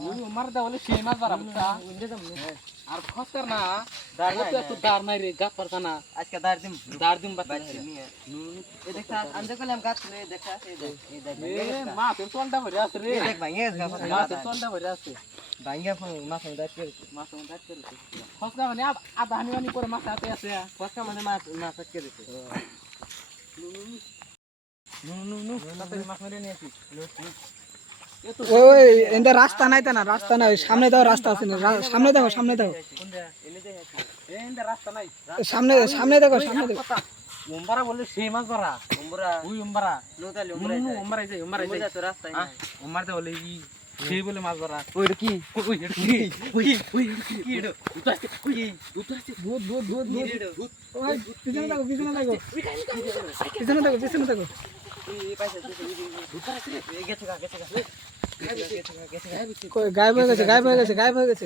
ওই উমার দা বলে সেই মাছ ধরা বুঝছা আর খসকার না দাঁড় তো দাঁড় নাই রে গাছ পারতা না আজকে দাঁড় দিম বাচ্চা নিয়ে এই দেখা আনতে কইলাম গাছ রে দেখা এই দেখ মা তোর তোলটা ভরে আছে রে দেখ ভাঙে গেছে মা তোর তোলটা ভরে আছে ভাঙে মাছ দাঁড় করে মাছ দাঁড় করে খসকা মানে আধা হানি করে মাছ হাতে আছে ফসকা মানে মাছ করে দিছে তাড়াতাড়ি মাছ মেরে নিয়ে আসি ওই এন্ডা রাস্তা নাই তা না রাস্তা নাই সামনে দাও রাস্তা আছে না সামনে দাও এন্ডা রাস্তা নাই সামনে দেখো উম্বারা বলে সেই মাছ ধরা ওই উম্বারা লোতালি উম্বারা যাই তো রাস্তায় না উম্বার দা বলে ই সেই বলে মাছ ধরা ওইটা কি পিছনে দেখো গায়েব হয়ে গেছে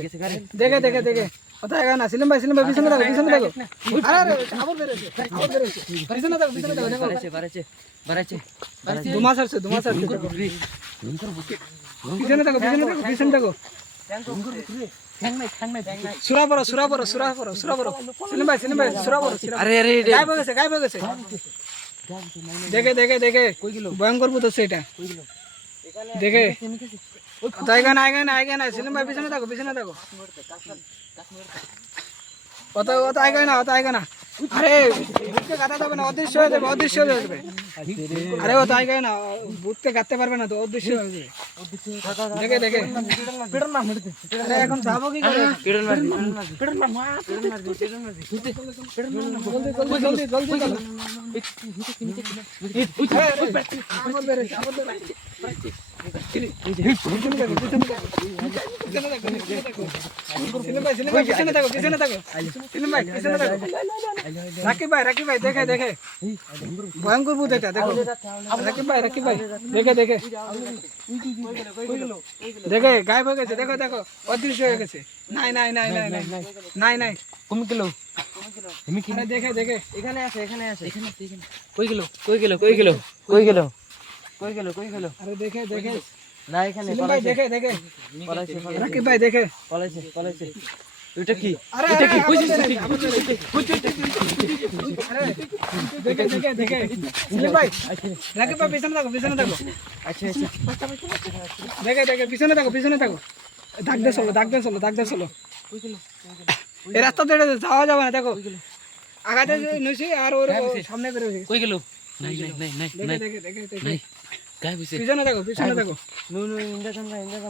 দেখে কোথায় গেল না সিলিম ভাই পিছনে দেখো আরে আবার বেরোছে পিছনে দেখো বাড়াইছে দুমাস আছে পিছনে দেখো সুরা পড়ো সিলিম ভাই সুরা পড়ো আরে গায়েব হয়ে গেছে দেখে ভয়ঙ্কর ভূত হচ্ছে এটা দেখে আয়গা না সিলিম ভাই পিছনে থাকো অত আয়গা না আরে ভূতকে গাঁথা যাবে না অদৃশ্য হয়ে যাবে আরে অত আয়গা না ভূতকে গাঁথতে পারবে না তো অদৃশ্য হয়ে যাবে দেখে আরে এখন যাবো কি করে জলদি পিছনে থাকো রাকিব ভাই দেখে ভয়ঙ্কর ভূত এটা দেখো রাকিব ভাই দেখে গায়েব হয়ে গেছে দেখো অদৃশ্য হয়ে গেছে নাই কমে গেল দেখে এখানে আছে কই গেল আরে দেখে না এখানে সিলিম ভাই দেখে রাকিব ভাই দেখে পলাইছে এটা কি আরে দেখে সিলিম ভাই রাকিব ভাই পিছনে থাকো আচ্ছা দেখে পিছনে থাকো দাগ দিয়ে চলো এই রাস্তা দিয়ে যাওয়া যাবে না দেখো আগাতে নইছি আর ওর সামনে বেরোছে কই গেল নাই দেখে গায়েব হইছে পিছনে থাকো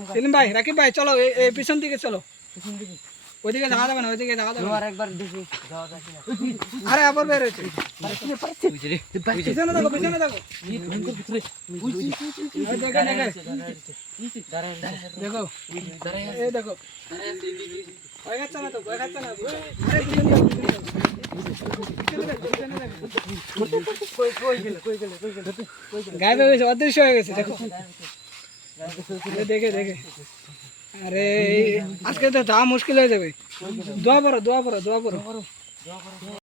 সিলিম ভাই রাকিব ভাই চলো এই পিছন দিকে চলো ওইদিকে যাওয়া যাবে না আর একবার দেখি যাওয়া যাচ্ছে না আরে আবার বের হয়েছে পিছনে থাকো দেখো এই দেখো ভয় খাচ্ছে না আরে গায়েব হয়ে গেছে অদৃশ্য হয়ে গেছে দেখে আরে আজকে তো যাওয়া মুশকিল হয়ে যাবে দোয়া পড়ো